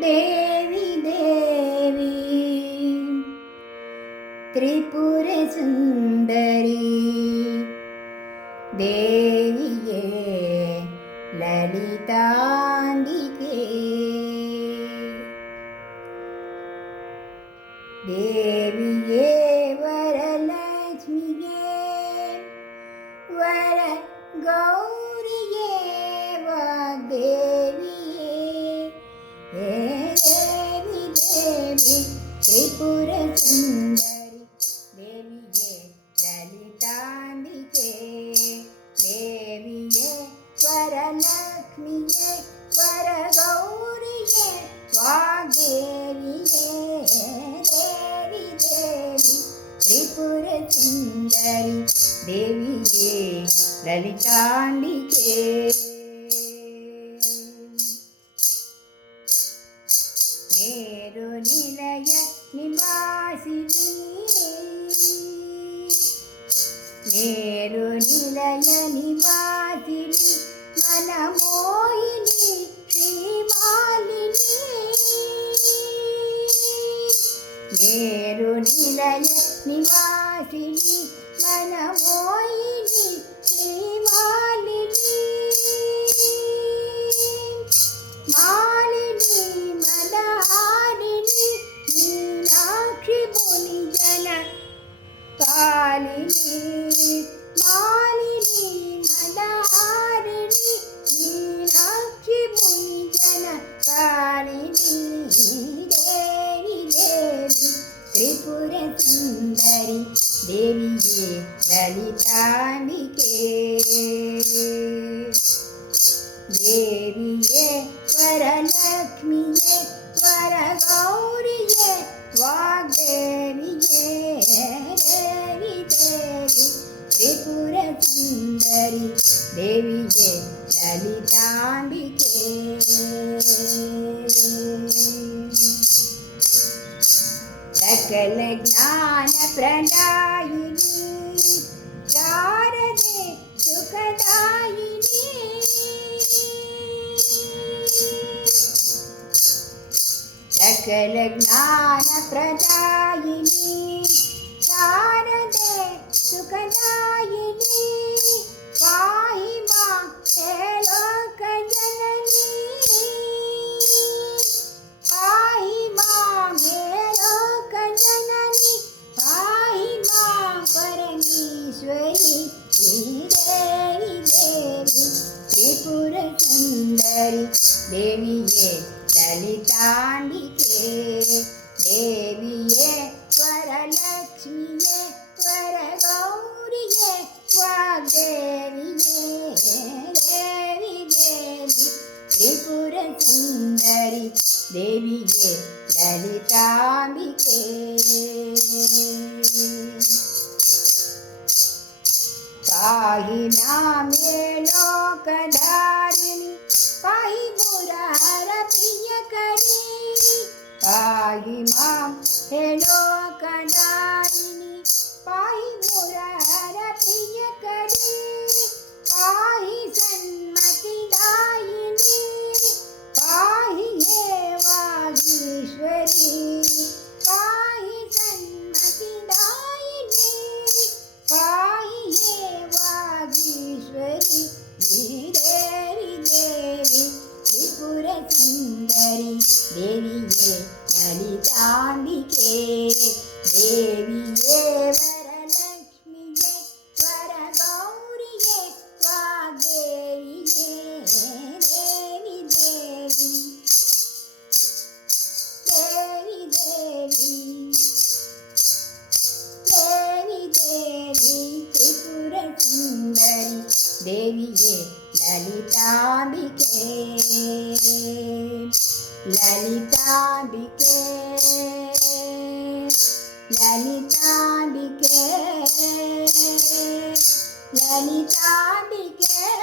ദേവി ദേവി. ത്രിപുരസുന്ദരി. ദേവിയേ ലളിതാംബികേ ദേവിയേ വരലക്ഷ്മിയേ. വര ഗോ லக்ஷ்மியே வரகௌரியே வாக்தேவியே தேவி தேவி திரிபுர சுந்தரி தேவியே லலிதாண்டிகே. நேரு நிலைய நிவாசினி நேரு நிலைய நிவாசினி వేరు నిలయ నివాసిని మనమోయిని శ్రీమా ललितानि ते देवीये वरलक्ष्मीये वरगौरिये वाग्देवीये देवि देवि त्रिपुरसुन्दरि देवीये ललिताम्बिके। सकलज्ञानप्रणायिनी സകലജ്ഞാനപ്രദായിനി ശാരദ സുഖദായിനി പാഹി മാ త్రిపుర సుందరి దేవియే లలితాంబికే దేవియే వరలక్ష్మియే వరగౌరియే స్వాదేవియే దేవి దేవి త్రిపుర సుందరి దేవియే లలితాంబికే નામે લોકધારિણી પાહી મુરાર પ્રિય કરી પાહી માં હે લોકધારિણી தேவியே வரலட்சுமியே வரகௌரியே ஸ்வாதேவியே தேவி தேவி தேவி தேவி தேவி தேவி திரிபுர சுந்தரி தேவியே லலிதாம்பிகே லலிதாம்பிகே. Many time began.